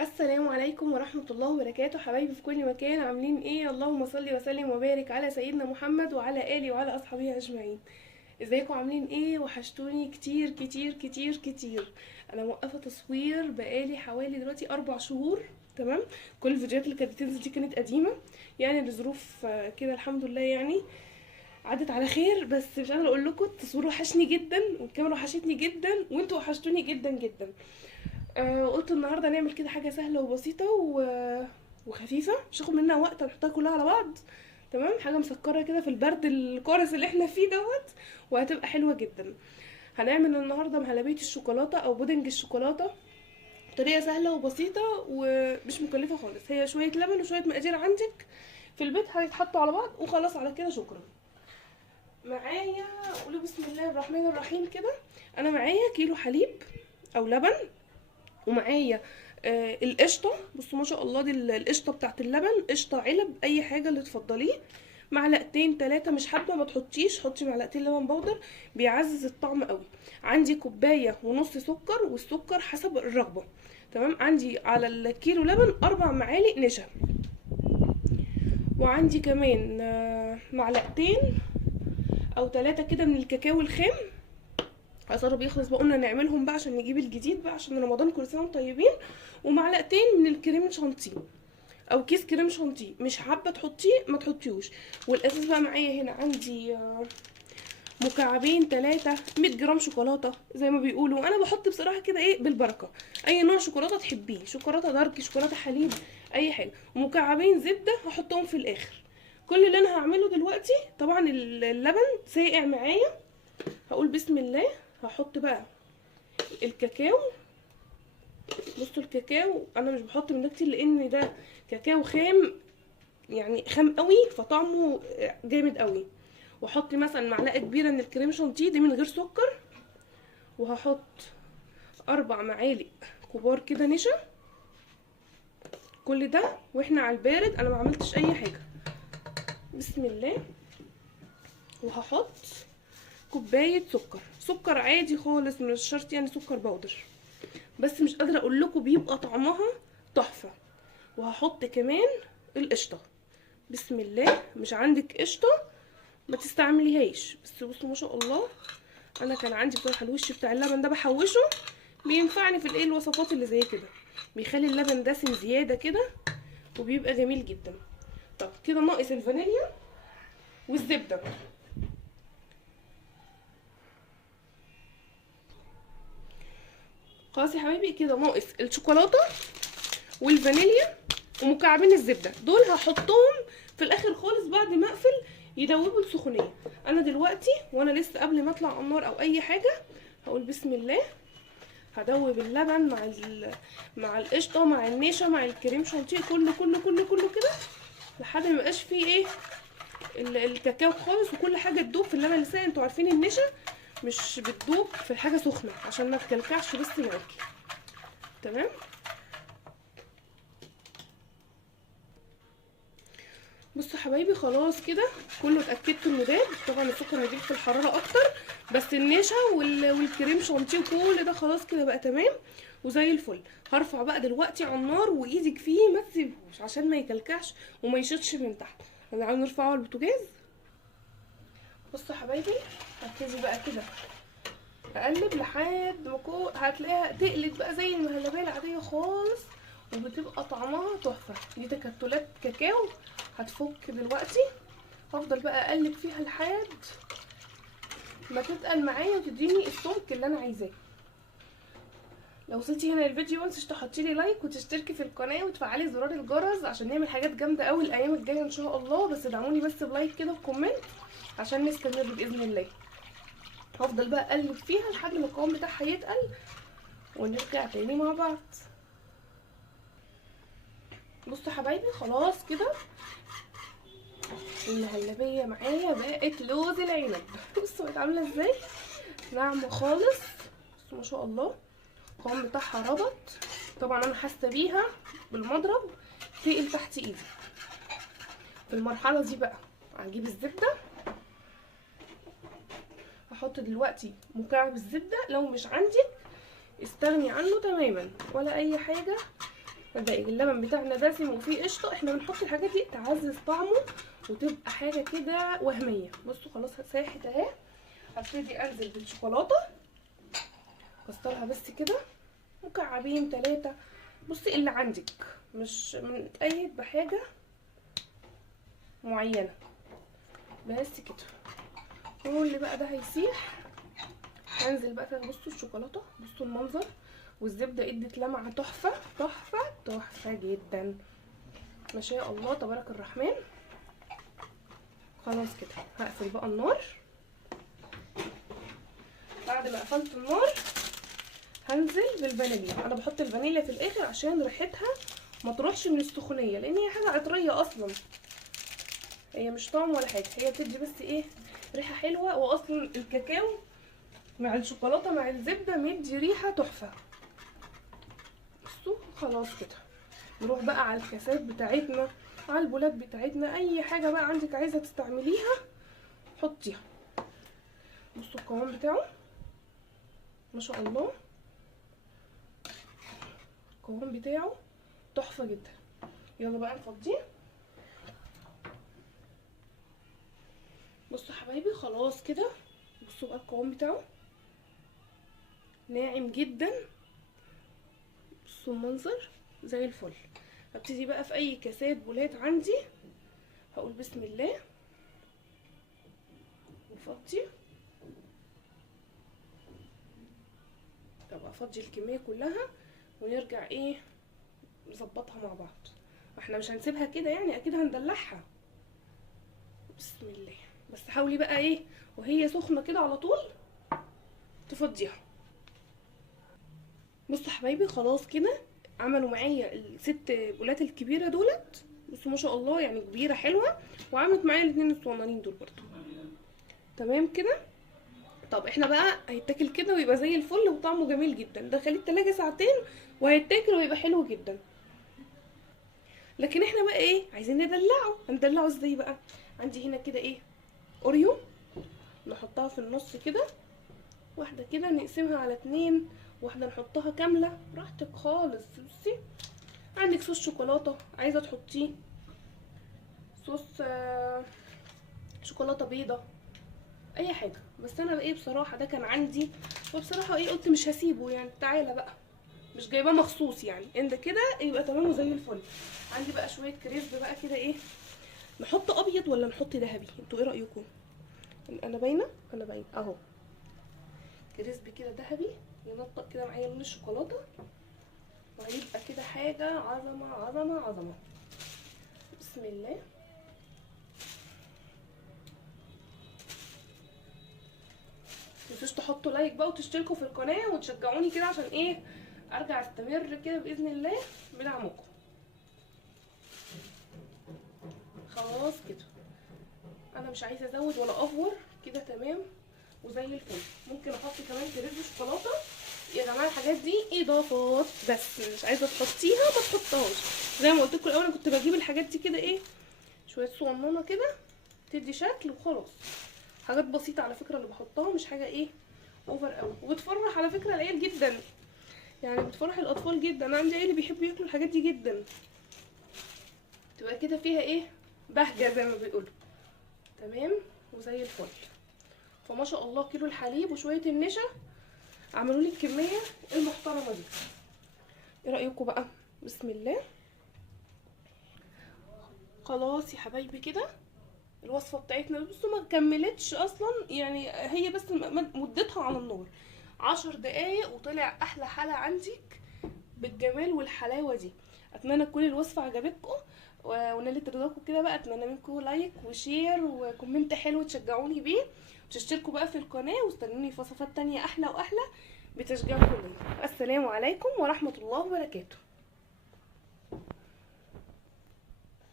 السلام عليكم ورحمة الله وبركاته، حبايبي في كل مكان، عاملين ايه؟ اللهم صل وسلم وبارك على سيدنا محمد وعلى آله وعلى أصحابه أجمعين. ازيكم؟ عاملين ايه؟ وحشتوني كتير كتير كتير كتير. انا موقفة تصوير بقالي حوالي دلوقتي 4 شهور. تمام. كل الفيديوهات اللي كانت بتنزل دي كانت قديمة، يعني لظروف كده الحمد لله يعني عدت على خير. بس مش قادرة اقول لكم التصوير وحشني جدا والكاميرا وحشتني جدا وانتوا وحشتوني جدا جدا. قلت النهارده نعمل كده حاجه سهله وبسيطه وخفيفه، مش هاخد منها وقت، هنحطها كلها على بعض. تمام. حاجه مسكره كده في البرد القارس اللي احنا فيه دوت، وهتبقى حلوه جدا. هنعمل النهارده مهلبيه الشوكولاته او بودنج الشوكولاته. طريقه سهله وبسيطه ومش مكلفه خالص، هي شويه لبن وشويه مقادير عندك في البيت هيتحطوا على بعض وخلاص، على كده شكرا. معايا، قولوا بسم الله الرحمن الرحيم كده. انا معايا كيلو حليب او لبن، ومعايا القشطه. بصوا ما شاء الله، دي القشطه بتاعت اللبن، قشطه علب اي حاجه اللي تفضليه. معلقتين 3، مش حابه ما تحطيش، حطي معلقتين لبن بودر بيعزز الطعم قوي. عندي كوبايه ونص سكر، والسكر حسب الرغبه. تمام. عندي على الكيلو لبن 4 معالق نشا، وعندي كمان معلقتين او 3 كده من الكاكاو الخام. قرب يخلص بقى، قلنا نعملهم بقى عشان نجيب الجديد بقى عشان رمضان، كل سنه وانتم طيبين. ومعلقتين من الكريم شانتيه او كيس كريم شانتيه، مش حابه تحطيه ما تحطيهوش. والاساس بقى معايا هنا عندي مكعبين 3 100 جرام شوكولاته زي ما بيقولوا. انا بحط بصراحه كده ايه بالبركه، اي نوع شوكولاته تحبيه، شوكولاته دارك، شوكولاته حليب، اي حاجه. ومكعبين زبده هحطهم في الاخر. كل اللي انا هعمله دلوقتي، طبعا اللبن ساقع معايا، هقول بسم الله. هحط بقى الكاكاو. بصوا الكاكاو انا مش بحط من ده كتير لان ده كاكاو خام، يعني خام قوي فطعمه جامد قوي. واحط مثلا معلقه كبيره من الكريم شانتيه دي من غير سكر، وهحط 4 معالق كبار كده نشا. كل ده واحنا على البارد، انا ما عملتش اي حاجه. بسم الله. وهحط كوبايه سكر عادي خالص، مش شرط يعني سكر بودر، بس مش قادره اقول لكم بيبقى طعمها تحفه. وهحط كمان القشطه. بسم الله. مش عندك قشطه ما تستعمليهاش، بس بصوا ما شاء الله، انا كان عندي بصراحه الوش بتاع اللبن ده بحوشه، بينفعني في الايه الوصفات اللي زي كده، بيخلي اللبن دسم زياده كده وبيبقى جميل جدا. طب كده ناقص الفانيليا والزبده. خلاص يا حبايبي، كده ناقص الشوكولاته والفانيليا ومكعبين الزبده، دول هحطهم في الاخر خالص بعد ما اقفل يدوبوا السخونيه. انا دلوقتي وانا لسه قبل ما اطلع على النار او اي حاجه هقول بسم الله. هدوب اللبن مع القشطه مع النشا مع الكريم شانتيه، كله كله كله كله كده لحد ما يبقاش فيه ايه الكاكاو خالص، وكل حاجه تدوب في اللبن السائل. انتوا عارفين النشا مش بتدوب في الحاجه سخنه عشان ما تكلكعش بس معاكي. تمام. بصوا حبايبي، خلاص كده كله اتاكدت انه داب. طبعا السكر هيجيب في الحراره اكتر، بس النشا والكريم شانتيه وكل ده خلاص كده بقى تمام وزي الفل. هرفع بقى دلوقتي على النار، وايدك فيه ما تسيبهوش عشان ما يكلكعش وما يشطش من تحت. هنعمل نرفعه على البوتاجاز. بصوا حبايبي، ركزي بقى كده، اقلب لحد ما هتلاقيها تقلت بقى زي المهلبيه العاديه خالص، وبتبقى طعمها تحفه. دي تكتلات كاكاو هتفك دلوقتي. هفضل بقى اقلب فيها لحد ما تتقل معايا وتديني السمك اللي انا عايزاه. لو وصلتي هنا الفيديو متنسيش تحطي لي لايك وتشتركي في القناه وتفعلي زرار الجرس عشان نعمل حاجات جامده قوي الايام الجايه ان شاء الله. بس دعموني بس بلايك كده وكومنت عشان نستمر باذن الله. هفضل بقى اقلب فيها لحد ما القوام بتاعها يتقل ونرجع تاني مع بعض. بصوا حبايبي، خلاص كده المهلبيه معايا بقت لوز العنب. بصوا بقت عامله ازاي، ناعمه خالص. بصوا ما شاء الله، القوام بتاعها ربط. طبعا انا حاسه بيها بالمضرب تقل تحت ايدي. في المرحله دي بقى هجيب الزبده، هحط دلوقتي مكعب الزبده. لو مش عندك استغني عنه تماما ولا اي حاجه، دقيق اللبن بتاعنا دسم وفيه قشطه، احنا بنحط الحاجات دي تعزز طعمه وتبقى حاجه كده وهميه. بصوا خلاص ساحت اهي. هبتدي انزل بالشوكولاته، كسرها بس كده مكعبين 3. بصي اللي عندك، مش متقيد بحاجه معينه، بس كده. كل بقى ده هيسيح. هنزل بقى فيها. بصوا الشوكولاته، بصوا المنظر، والزبده ادت لمعه تحفه تحفه تحفه جدا، ما شاء الله تبارك الرحمن. خلاص كده هقفل بقى النار. بعد ما قفلت النار هنزل بالفانيليا. انا بحط الفانيليا في الاخر عشان ريحتها ما تروحش من السخونيه، لان هي حاجه عطريه اصلا، هي مش طعم ولا حاجه، هي بتدي بس ايه ريحه حلوه. واصلا الكاكاو مع الشوكولاته مع الزبده مدي ريحه تحفه. بصوا خلاص كده نروح بقى على الكاسات بتاعتنا، على البولات بتاعتنا، اي حاجه بقى عندك عايزه تستعمليها حطيها. بصوا القوام بتاعه ما شاء الله، القوام بتاعه تحفه جدا. يلا بقى نفضيه. بصوا حبايبي خلاص كده، بصوا بقى القوام بتاعه ناعم جدا. بصوا المنظر زي الفل. هبتدي بقى في اي كاسات بولات عندي هقول بسم الله وفضي. طب افضي الكميه كلها ونرجع ايه نظبطها مع بعض. احنا مش هنسيبها كده يعني، اكيد هندلعها. بسم الله. بس حاولي بقى ايه وهي سخنه كده على طول تفضيها. بصوا حبايبي خلاص كده عملوا معايا ال6 بولات الكبيره دولت. بصوا ما شاء الله يعني كبيره حلوه، وعملت معايا ال2 الصغننين دول برضو. تمام كده. طب احنا بقى هيتاكل كده ويبقى زي الفل وطعمه جميل جدا. دخليه التلاجة ساعتين وهيتاكل ويبقى حلو جدا. لكن احنا بقى ايه عايزين ندلعه. هندلعه ازاي بقى؟ عندي هنا كده ايه اوريو، نحطها في النص كده، واحده كده نقسمها على 2، واحده نحطها كامله براحتك خالص. بصي عندك صوص شوكولاته عايزه تحطيه، صوص شوكولاته بيضه، اي حاجه. بس انا ايه بصراحه ده كان عندي، وبصراحه ايه قلت مش هسيبه يعني، تعالى بقى مش جايباه مخصوص يعني، انت كده يبقى تمام وزي الفل. عندي بقى شويه كريسب بقى كده ايه، نحط ابيض ولا نحط ذهبي؟ انتوا ايه رايكم؟ انا باينه اهو كريسب كده ذهبي ينطق كده معايا لون الشوكولاته، وهيبقى كده حاجه عظمه عظمه عظمه. بسم الله. متنسوش تحطوا لايك بقى وتشتركوا في القناه وتشجعوني كده عشان ايه ارجع استمر كده باذن الله بدعمكم. خلاص كده انا مش عايزه ازود ولا افور كده، تمام وزي الفل. ممكن احط كمان كريسب شوكولاته يا جماعه، الحاجات دي اضافات بس، مش عايزه تحطيها ما تحطهاش. زي ما قلت لكم الاول انا كنت بجيب الحاجات دي كده ايه شويه صغننه كده تدي شكل وخلاص. حاجات بسيطه على فكره اللي بحطها، مش حاجه ايه اوفر قوي. وبتفرح على فكره العيال جدا يعني، بتفرح الاطفال جدا. انا عندي عيال بيحبوا ياكلوا الحاجات دي جدا، تبقى كده فيها ايه بهجه زي ما بيقولوا. تمام وزي الفل. فما شاء الله كيلو الحليب وشويه النشا عملوا لي الكميه المحترمه دي. ايه رايكم بقى؟ بسم الله. خلاص يا حبايبي كده الوصفه بتاعتنا بصوا ما كملتش اصلا يعني، هي بس مدتها على النار 10 دقايق وطلع احلى حاله عندك بالجمال والحلاوه دي. اتمنى تكون الوصفه عجبتكم ونالت رضاكم كده بقى. اتمنى منكم لايك وشير وكومنت حلو تشجعوني بيه، وتشتركوا بقى في القناه واستنوني في وصفات تانية احلى واحلى بتشجيعكم ليا. السلام عليكم ورحمه الله وبركاته.